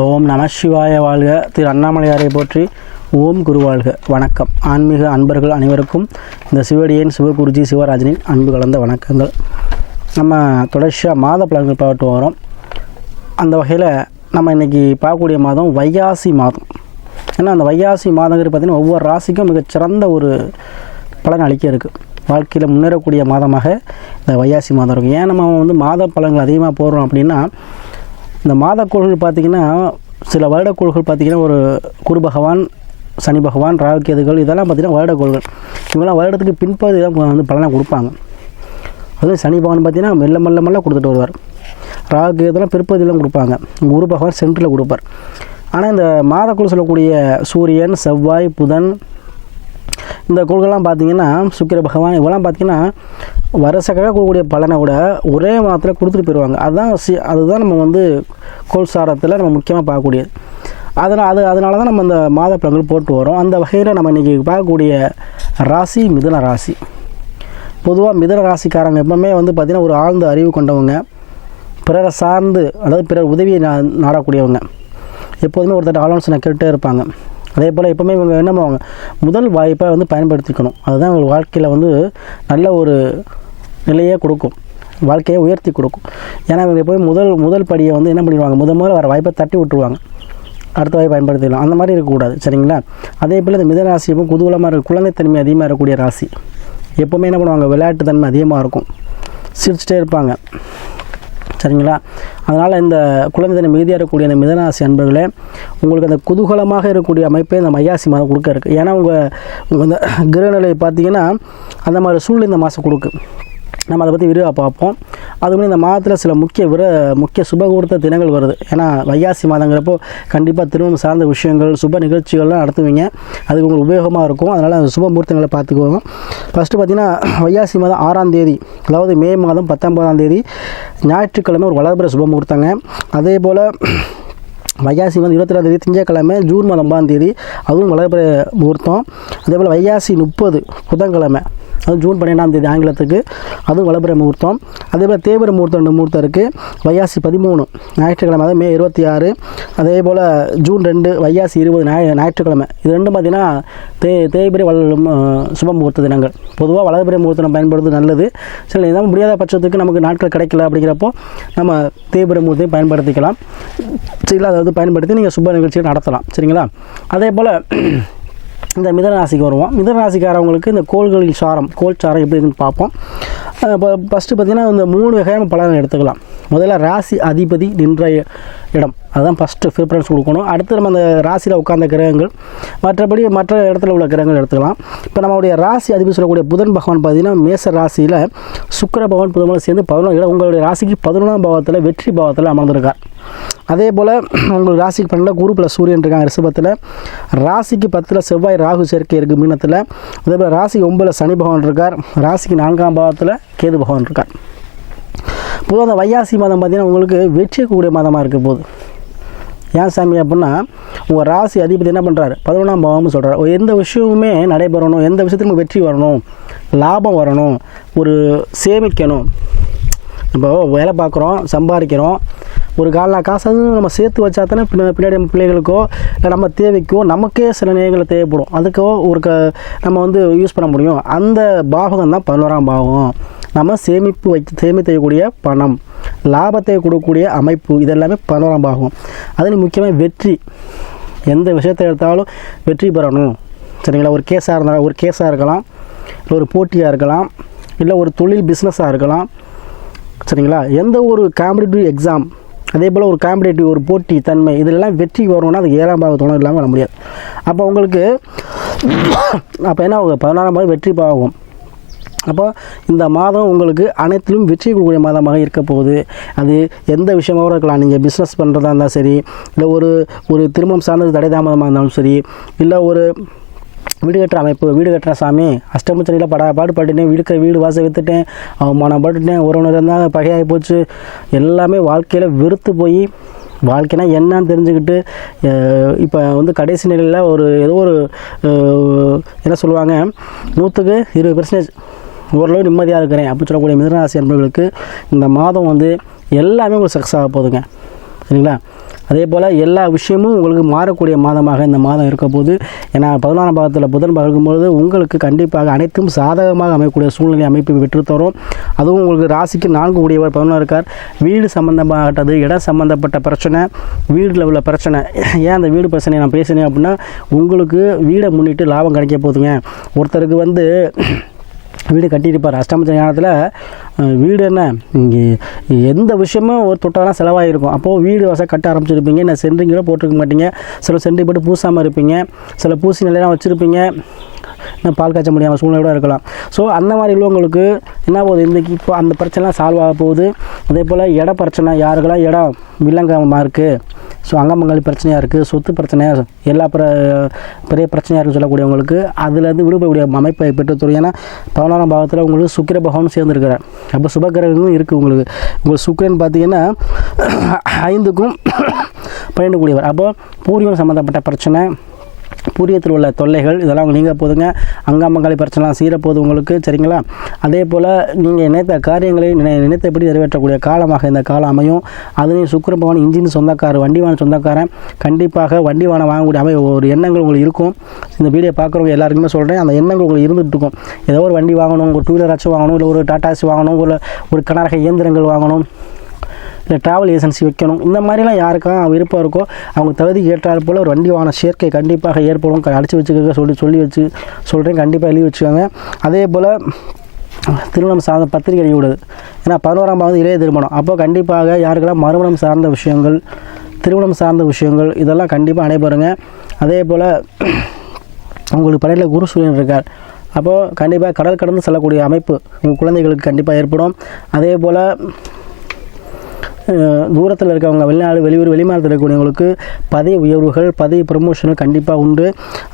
ஓம் நம சிவாய வாழ்க. திரு அண்ணாமலையாரை போற்றி. ஓம் குரு வாழ்க. வணக்கம். ஆன்மீக அன்பர்கள் அனைவருக்கும் இந்த சிவடியன் சிவகுருஜி சிவராஜனின் அன்பு கலந்த வணக்கங்கள். நம்ம தொடர்ச்சியாக மாத பலன்கள் பார்த்து வரோம். அந்த வகையில் நம்ம இன்றைக்கி பார்க்கக்கூடிய மாதம் வைகாசி மாதம். ஏன்னா அந்த வைகாசி மாதங்கிறது பார்த்திங்கன்னா ஒவ்வொரு ராசிக்கும் மிகச்சிறந்த ஒரு பலன் அளிக்க இருக்குது. வாழ்க்கையில் முன்னேறக்கூடிய மாதமாக இந்த வைகாசி மாதம் இருக்கும். ஏன் நம்ம மாத பலன்கள் அதிகமாக போடுறோம் அப்படின்னா, இந்த மாதக்கோள்கள் பார்த்திங்கன்னா சில வருடக்கோள்கள் பார்த்திங்கன்னா ஒரு குரு பகவான், சனி பகவான், ராகுகேதுகள் இதெல்லாம் பார்த்திங்கன்னா வருடக்கோள்கள். இவங்களாம் வருடத்துக்கு பின்பகுதி தான் பலனாக கொடுப்பாங்க. அதுவும் சனி பகவான் பார்த்திங்கன்னா மெல்ல மெல்ல கொடுத்துட்டு வருவார். ராகுகேதுலாம் பிற்பகுதியெலாம் கொடுப்பாங்க. குரு பகவான் சென்டரில் கொடுப்பார். ஆனால் இந்த மாதக்கோள் சொல்லக்கூடிய சூரியன், செவ்வாய், புதன், இந்த கோள்கள்லாம் பார்த்திங்கன்னா சுக்கிர பகவான் இவெல்லாம் பார்த்திங்கன்னா வருஷக்காக கொடுக்கக்கூடிய பலனை விட ஒரே மாதத்தில் கொடுத்துட்டு போயிடுவாங்க. அதுதான் நம்ம கோள் சாரத்தில் நம்ம முக்கியமாக பார்க்கக்கூடியது. அதனால தான் நம்ம இந்த மாத பலன்கள் போட்டு வரோம். அந்த வகையில் நம்ம இன்றைக்கி பார்க்கக்கூடிய ராசி மிதுன ராசி. பொதுவாக மிதுன ராசிக்காரங்க எப்பவுமே பார்த்திங்கன்னா ஒரு ஆழ்ந்த அறிவு கொண்டவங்க, பிறரை சார்ந்து அதாவது பிறர் உதவியை நாடக்கூடியவங்க, எப்போதுமே ஒருத்தர் ஆலோசனை கேட்டுகிட்டே இருப்பாங்க. அதே போல் எப்போவுமே இவங்க என்ன பண்ணுவாங்க, முதல் வாய்ப்பை பயன்படுத்திக்கணும். அதுதான் ஒரு வாழ்க்கையில் நல்ல ஒரு நிலையை கொடுக்கும், வாழ்க்கையை உயர்த்தி கொடுக்கும். ஏன்னா இவங்க எப்போயும் முதல் படியை என்ன பண்ணிடுவாங்க, முதல்ல வர வாய்ப்பை தட்டி விட்டுருவாங்க, அடுத்த வாய்ப்பை பயன்படுத்திக்கலாம். அந்த மாதிரி இருக்கக்கூடாது, சரிங்களா? அதே போல் இந்த மிதுன ராசி எப்போ குதூகலமாக இருக்கும், குழந்தைத்தன்மை அதிகமாக இருக்கக்கூடிய ராசி. எப்போவுமே என்ன பண்ணுவாங்க, விளையாட்டு தன்மை அதிகமாக இருக்கும், சிரிச்சிட்டே இருப்பாங்க, சரிங்களா? அதனால் இந்த குழந்தை மீதியாக இருக்கக்கூடிய அந்த மிதனராசி அன்பர்களே, உங்களுக்கு அந்த குதூகலமாக இருக்கக்கூடிய அமைப்பை இந்த வைகாசி மாதம் கொடுக்க இருக்குது. ஏன்னா உங்கள் இந்த கிரகநிலை பார்த்திங்கன்னா அந்த மாதிரி சூழ்நிலை இந்த மாதம் கொடுக்கு. நம்ம அதை பற்றி விரிவாக பார்ப்போம். அதுமாதிரி இந்த மாதத்தில் சில முக்கிய சுபமுகூர்த்த தினங்கள் வருது. ஏன்னா வைகாசி மாதங்கிறப்போ கண்டிப்பாக திருமணம் சார்ந்த விஷயங்கள், சுப நிகழ்ச்சிகள்லாம் நடத்துவீங்க. அதுக்கு உங்களுக்கு உபயோகமாக இருக்கும். அதனால் அந்த சுப முகூர்த்தங்களை பார்த்துக்குவோம். ஃபஸ்ட்டு பார்த்திங்கன்னா வைகாசி மாதம் 6ஆம் தேதி, அதாவது மே மாதம் 19ஆம் தேதி ஞாயிற்றுக்கிழமை ஒரு வளர்பிற சுப முகூர்த்தங்க. அதே போல் வைகாசி 22ஆம் தேதி திங்கட்கிழமை, ஜூன் மாதம் 9ஆம் தேதி அதுவும் வளர்பிற முகூர்த்தம். அதே போல் வைகாசி 30 புதன்கிழமை, அதுவும் ஜூன் 12ஆம் தேதி ஆங்கிலத்துக்கு, அதுவும் வளர்பிற முகூர்த்தம். அதே போல் தேய்பிறை முகூர்த்தம் 2 முகூர்த்தம் இருக்குது. வைகாசி 13 ஞாயிற்றுக்கிழமை, அதாவது மே 26. அதே போல் ஜூன் 2 வைகாசி 20 ஞாயிற்றுக்கிழமை. இது ரெண்டும் பார்த்திங்கன்னா தேய்பிறை சுப முகூர்த்த தினங்கள். பொதுவாக வளர்பிறை முகூர்த்தம் பயன்படுத்துவது நல்லது. சரி, இதான் முடியாத பட்சத்துக்கு நமக்கு நாட்கள் கிடைக்கல அப்படிங்கிறப்போ நம்ம தேய்பிறை முகூர்த்தையும் பயன்படுத்திக்கலாம். சரிங்களா? அதாவது பயன்படுத்தி நீங்கள் சுப நிகழ்ச்சியை நடத்தலாம், சரிங்களா? அதே போல் இந்த மிதனராசிக்கு வருவோம். மிதனராசிக்காரவங்களுக்கு இந்த கோள் சாரம் எப்படி இருக்குன்னு பார்ப்போம். இப்போ ஃபஸ்ட்டு பார்த்திங்கன்னா இந்த 3 வகையான பலனை எடுத்துக்கலாம். முதல்ல ராசி அதிபதி நின்ற இடம், அதுதான் ஃபஸ்ட்டு ப்ரிஃபரன்ஸ் கொடுக்கணும். அடுத்து நம்ம அந்த ராசியில் உட்கார்ந்த கிரகங்கள், மற்றபடி மற்ற இடத்துல உள்ள கிரகங்கள் எடுத்துக்கலாம். இப்போ நம்மளுடைய ராசி அதிபதி சொல்லக்கூடிய புதன் பகவான் பார்த்திங்கன்னா மேச ராசியில் சுக்கிர பகவான் புதன் சேர்ந்து 11 இடம், உங்களுடைய ராசிக்கு 11ஆம் பாவத்தில் வெற்றி பாவத்தில் அமர்ந்திருக்கார். அதே போல் உங்களுக்கு ராசிக்கு 12 குரு ப்ளஸ் சூரியன் இருக்காங்க ரிஷபத்தில். ராசிக்கு 10 செவ்வாய் ராகு சேர்க்கை இருக்குது மீனத்தில். அதே போல் ராசிக்கு 9 சனி பகவான் இருக்கார். ராசிக்கு 4ஆம் பாவத்தில் கேது பகவான் இருக்கார். பொதுவாக அந்த வைகாசி மாதம் பார்த்திங்கன்னா உங்களுக்கு வெற்றியக்கூடிய மாதமாக இருக்க போகுது. ஏன் சாமி அப்படின்னா, உங்கள் ராசி அதிபதி என்ன பண்ணுறாரு, 11ஆம் பாவம்னு சொல்கிறார். எந்த விஷயமுமே நடைபெறணும், எந்த விஷயத்துக்கும் வெற்றி வரணும், லாபம் வரணும், ஒரு சேமிக்கணும். இப்போ வேலை பார்க்குறோம், சம்பாதிக்கிறோம், ஒரு காசாவது நம்ம சேர்த்து வச்சா தானே பின்னாடி நம்ம பிள்ளைகளுக்கோ இல்லை நம்ம தேவைக்கோ நமக்கே சில நேரங்களில் தேவைப்படும். அதுக்கோ நம்ம யூஸ் பண்ண முடியும். அந்த பாவகம் தான் 11ஆம் பாவம். நம்ம சேமித்து வைக்கக்கூடிய பணம், லாபத்தை கொடுக்கக்கூடிய அமைப்பு, இதெல்லாமே 11ஆம் பாவம். அதில் முக்கியமாக வெற்றி, எந்த விஷயத்தை எடுத்தாலும் வெற்றி பெறணும், சரிங்களா? ஒரு கேஸாக இருக்கலாம், இல்லை ஒரு போட்டியாக இருக்கலாம், இல்லை ஒரு தொழில் பிஸ்னஸாக இருக்கலாம், சரிங்களா? எந்த ஒரு காம்படிட்டிவ் எக்ஸாம், அதே போல் ஒரு காம்படிட்டிவ் ஒரு போட்டி தன்மை, இதெல்லாம் வெற்றி வரணும்னா அது 7ஆம் பாவத்தோடு இல்லாமல் வர முடியாது. அப்போ உங்களுக்கு என்ன ஆகும், 11ஆம் பாவம் வெற்றி பாவம். அப்போ இந்த மாதம் உங்களுக்கு அனைத்திலும் வெற்றி கொடுக்கக்கூடிய மாதமாக இருக்க போகுது. அது எந்த விஷயமாக இருக்கலாம். நீங்கள் பிஸ்னஸ் பண்ணுறதா இருந்தாலும் சரி, இல்லை ஒரு திருமணம் சார்ந்தது தடை தாமதமாக இருந்தாலும் சரி, இல்லை ஒரு வீடு கட்டுற அமைப்பு, வீடு கட்டுற சாமி, அஷ்டமச்சனையில் பாடுபட்டுட்டேன், வீடு வாசல் விற்றுட்டேன், அவமானம் பட்டுட்டேன், உறவினர் இருந்தால் பகையாகி போச்சு, எல்லாமே வாழ்க்கையில் வெறுத்து போய் வாழ்க்கைனா என்னன்னு தெரிஞ்சுக்கிட்டு இப்போ கடைசி நிலையில் ஏதோ ஒரு என்ன சொல்லுவாங்க, 100க்கு 20% ஓரளவு நிம்மதியாக இருக்கிறேன் அப்படின்னு சொல்லக்கூடிய மிதுன ராசி அன்பர்களுக்கு இந்த மாதம் எல்லாமே உங்களுக்கு சக்ஸஸ் ஆக போகுதுங்க. சரிங்களா. அதே போல் எல்லா விஷயமும் உங்களுக்கு மாறக்கூடிய மாதமாக இந்த மாதம் இருக்க போது. ஏன்னா 11ஆம் பாவத்தில் புதன் பகரும்பொழுது உங்களுக்கு கண்டிப்பாக அனைத்தும் சாதகமாக அமையக்கூடிய சூழ்நிலை அமைப்பு பெற்று தரும். அதுவும் உங்களுக்கு ராசிக்கு 4 கூடியவர் 11 இருக்கார். வீடு சம்மந்தமாகட்டது, இடம் சம்மந்தப்பட்ட பிரச்சனை, வீடில் உள்ள பிரச்சனை. ஏன் அந்த வீடு பிரச்சனையை நான் பேசினேன் அப்படின்னா, உங்களுக்கு வீடை முன்னிட்டு லாபம் கிடைக்க போதுங்க. ஒருத்தருக்கு வீடு கட்டியிருப்பார் அஷ்டம ஞானத்தில். வீடு என்ன இங்கே எந்த விஷயமும் ஒரு தொட்டாலாம் செலவாகிருக்கும். அப்போது வீடு வசதி கட்ட ஆரம்பிச்சிருப்பீங்க. நான் சென்ட்ரிங்களோ போட்டிருக்க மாட்டீங்க. சில சென்ட்ரி போட்டு பூசாமல் இருப்பீங்க. சில பூசி நிலையெல்லாம் வச்சுருப்பீங்க. இன்னும் பால் காய்ச்ச முடியாமல் சூழ்நிலையோடு இருக்கலாம். ஸோ அந்த மாதிரி உள்ளவங்களுக்கு என்ன போகுது, இன்றைக்கி இப்போ அந்த பிரச்சனைலாம் சால்வ் ஆக போகுது. அதே போல் இட பிரச்சனை, யாருக்கெல்லாம் இடம் வில்லங்கமாக இருக்குது, ஸோ அங்கமங்கலி பிரச்சனையாக இருக்குது, சொத்து பிரச்சனையாக எல்லா பெரிய பிரச்சனையாக இருக்குன்னு சொல்லக்கூடியவங்களுக்கு அதுலேருந்து விடுபடக்கூடிய அமைப்பை பெற்றுத்தரும். ஏன்னா 11ஆம் பாவத்தில் உங்களுக்கு சுக்கிர பகவானும் சேர்ந்துருக்கிறார். அப்போ சுபகிரகமும் இருக்குது உங்களுக்கு சுக்கிரன் பார்த்திங்கன்னா 5க்கும் 12 கூடியவர். அப்போ பூர்வீகம் சம்மந்தப்பட்ட பிரச்சனை, பூரியத்தில் உள்ள தொல்லைகள் இதெல்லாம் நீங்க போதுங்க. அங்கமங்கலி பிரச்சனைலாம் சீரப்போது உங்களுக்கு, சரிங்களா. அதே போல் நீங்கள் நினைத்த காரியங்களை நினைத்தபடி நிறைவேற்றக்கூடிய காலமாக இந்த காலம் அமையும். அதுலேயும் சுக்கிர பகவான் இன்ஜின் சொந்தக்காரர், வண்டி வாகன சொந்தக்காரன். கண்டிப்பாக வண்டி வாகனம் வாங்கக்கூடிய ஒரு எண்ணங்கள் உங்களுக்கு இருக்கும். இந்த வீடியோ பார்க்குறவங்க எல்லாருக்குமே சொல்கிறேன், அந்த எண்ணங்கள் உங்களுக்கு இருந்துகிட்டு இருக்கும். ஏதோ ஒரு வண்டி வாங்கணும், ஒரு 2 வீலர் ஆச்சும் வாங்கணும், இல்லை ஒரு டாடாஸ் வாங்கணும், ஒரு கனரக இயந்திரங்கள் வாங்கணும், இல்லை ட்ராவல் ஏஜென்சி வைக்கணும். இந்த மாதிரிலாம் யாருக்காக விருப்பம் இருக்கோ அவங்க தகுதிக்கு ஏற்றால் போல் ஒரு வண்டி வாகன சேர்க்கை கண்டிப்பாக ஏற்படும். அடித்து வச்சுக்க சொல்லி சொல்கிறேன், கண்டிப்பாக எழுதி வச்சுக்கோங்க. அதே போல் திருமணம் சார்ந்த பத்திரிகை எழுதிவிடுது. ஏன்னா 11ஆம் பாவம் இளைய திருமணம். அப்போ கண்டிப்பாக யாருக்கெல்லாம் மறுமணம் சார்ந்த விஷயங்கள், திருமணம் சார்ந்த விஷயங்கள் இதெல்லாம் கண்டிப்பாக நடைபெறுங்க. அதே போல் உங்களுக்கு படையில் குரு சூரியன் இருக்கார். அப்போது கண்டிப்பாக கடல் கடந்து செல்லக்கூடிய அமைப்பு உங்கள் குழந்தைகளுக்கு கண்டிப்பாக ஏற்படும். அதே போல் தூரத்தில் இருக்கவங்க, வெளிநாடு வெளியூர் வெளிமாநிலத்தில் இருக்கக்கூடியவங்களுக்கு பதவி உயர்வுகள், பதவி ப்ரமோஷன்கள் கண்டிப்பாக உண்டு.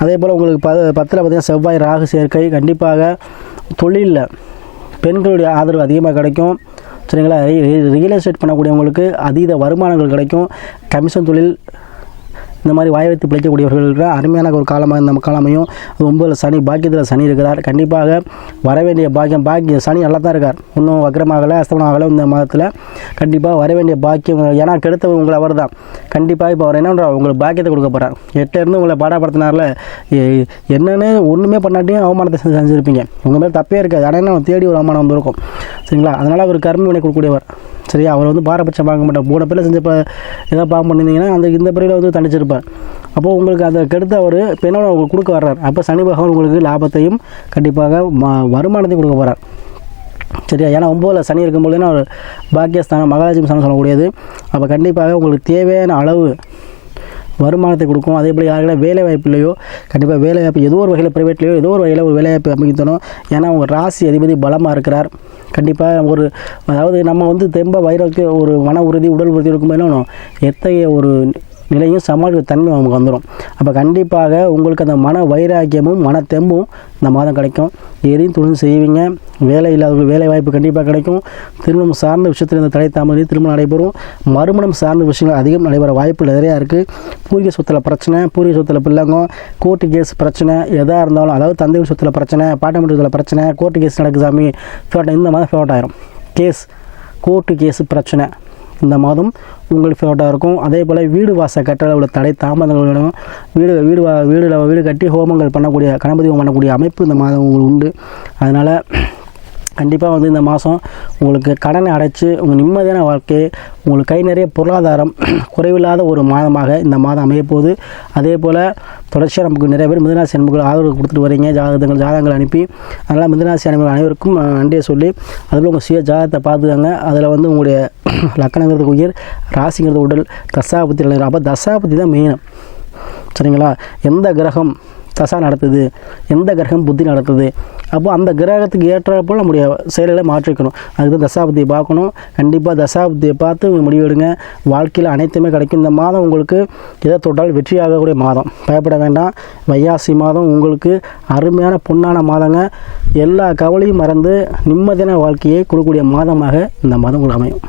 அதே போல் உங்களுக்கு 10ல் பார்த்திங்கன்னா செவ்வாய் ராகு சேர்க்கை. கண்டிப்பாக தொழிலில் பெண்களுடைய ஆதரவு அதிகமாக கிடைக்கும், சரிங்களா. ரியல் எஸ்டேட் பண்ணக்கூடியவங்களுக்கு அதீத வருமானங்கள் கிடைக்கும். கமிஷன் தொழில் இந்த மாதிரி வாய் வைத்து பிழைக்கக்கூடியவர்களுக்கு அருமையான ஒரு காலமாக இந்த காலமையும். 9 சனி, பாக்கியத்தில் சனி இருக்கிறார். கண்டிப்பாக வரவேண்டிய பாக்கியம் சனி நல்லா தான் இருக்கார், இன்னும் வக்ரமாகலை, அஸ்தமனம் ஆகலை. இந்த மாதத்தில் கண்டிப்பாக வரவேண்டிய பாக்கியம், ஏன்னா கெடுத்தவர் உங்களை அவர் தான். கண்டிப்பாக இப்போ அவர் என்ன உங்களுக்கு பாக்கியத்தை கொடுக்க போகிறார். 8 இருந்து உங்களை பாடப்படுத்தினார்ல, என்னென்னு ஒன்றுமே பண்ணாட்டியும் அவமானத்தை செஞ்சுருப்பீங்க. உங்கள் மேலே தப்பே இருக்காது, ஆனால் தேடி ஒரு அவமானம் வந்திருக்கும், சரிங்களா. அதனால் ஒரு கர்ம வினை கொடுக்கக்கூடியவர், சரியா. அவர் பாரபட்சம் பார்க்க மாட்டார். போன பேரில் செஞ்ச ஏதாவது பாவம் பண்ணியிருந்தீங்கன்னா இந்த பிரிவில் தண்டிச்சிருப்பார். அப்போது உங்களுக்கு அதை கெடுத்து அவர் இப்போ என்ன உங்களுக்கு கொடுக்க வர்றார். அப்போ சனி பகவான் உங்களுக்கு லாபத்தையும் கண்டிப்பாக வருமானத்தையும் கொடுக்க போகிறார், சரியா. ஏன்னா 9ல் சனி இருக்கும்போதுன்னா ஒரு பாக்கியஸ்தானம், மகாலட்சுமி ஸ்தானம் சொல்லக்கூடியது. அப்போ கண்டிப்பாக உங்களுக்கு தேவையான அளவு வருமானத்தை கொடுக்கும். அதே போல் யாருக்கெல்லாம் வேலை வாய்ப்பு இல்லையோ கண்டிப்பாக வேலை வாய்ப்பு ஏதோ ஒரு வகையில் ப்ரைவேட்லேயோ ஏதோ ஒரு வகையில் ஒரு வேலைவாய்ப்பு அமைக்கணும். ஏன்னா உங்கள் ராசி அதிபதி பலமாக இருக்கிறார். கண்டிப்பாக அதாவது நம்ம தெம்ப வைரக்கு ஒரு மன உறுதி, உடல் உறுதி இருக்கும்போது எத்தகைய ஒரு நிலையும் சமாளிக்கிற தன்மை நமக்கு வந்துடும். அப்போ கண்டிப்பாக உங்களுக்கு அந்த மன வைராக்கியமும் மன தெம்பும் இந்த மாதம் கிடைக்கும். எதையும் தொழில் செய்வீங்க. வேலை இல்லாதவங்களுக்கு வேலை வாய்ப்பு கண்டிப்பாக கிடைக்கும். திருமணம் சார்ந்த விஷயத்தில் இந்த தடை தாமதி திருமணம் நடைபெறும். மறுமணம் சார்ந்த விஷயங்கள் அதிகம் நடைபெற வாய்ப்புகள் நிறையா இருக்குது. பூர்வீக சொத்தில் பிரச்சனை, பூர்வீக சொத்தில் பிள்ளைங்க, கோர்ட்டு கேஸ் பிரச்சனை எதாக இருந்தாலும், அதாவது தந்தை சொத்தில் பிரச்சனை, பாட்டமன்றத்தில் பிரச்சனை, கோர்ட்டு கேஸ் நடக்குது சாமி, இந்த மாதம் ஃபேவரட் ஆயிரும். கோர்ட்டு கேஸு பிரச்சனை இந்த மாதம் உங்களுக்கு ஃபேவரட்டாக இருக்கும். அதே போல் வீடு வாச கட்டளை உள்ள தடை தாமதங்களும் வீடு கட்டி ஹோமங்கள் பண்ணக்கூடிய, கணபதி ஹோமம் பண்ணக்கூடிய அமைப்பு இந்த மாதம் உங்களுக்கு உண்டு. அதனால் கண்டிப்பாக இந்த மாதம் உங்களுக்கு கடனை அடைச்சி உங்கள் நிம்மதியான வாழ்க்கையை, உங்களுக்கு கை நிறைய பொருளாதாரம் குறைவில்லாத ஒரு மாதமாக இந்த மாதம் அமையப்போகுது. அதே போல் தொடர்ச்சியாக நமக்கு நிறைய பேர் மிதுனராசி அன்புகள் ஆதரவு கொடுத்துட்டு வரீங்க, ஜாதகங்கள் அனுப்பி. அதனால் மிதுனராசி அன்புகள் அனைவருக்கும் நன்றியை சொல்லி, அதுபோல் உங்கள் சுய ஜாதகத்தை பார்த்துக்காங்க. அதில் உங்களுடைய லக்கணங்கிறது உயிர், ராசிங்கிறது உடல், தசாபுத்தி நிலைகள். அப்போ தசாபுத்தி தான் மெயின், சரிங்களா. எந்த கிரகம் தசா நடத்துது, எந்த கிரகம் புத்தி நடத்துது, அப்போ அந்த கிரகத்துக்கு ஏற்றாற்போல் நம்முடைய செயல்களை மாற்றிக்கணும். அதுக்கு தான் தசாபுத்தியை பார்க்கணும். கண்டிப்பாக தசாபுத்தியை பார்த்து முடிவெடுங்க. வாழ்க்கையில் அனைத்துமே கிடைக்கும். இந்த மாதம் உங்களுக்கு எதை தொட்டால் வெற்றியாகக்கூடிய மாதம், பயப்பட வேண்டாம். வைகாசி மாதம் உங்களுக்கு அருமையான பொன்னான மாதங்க. எல்லா கவலையும் மறந்து நிம்மதியான வாழ்க்கையை கொடுக்கக்கூடிய மாதமாக இந்த மாதம் உங்களுக்கு அமையும்.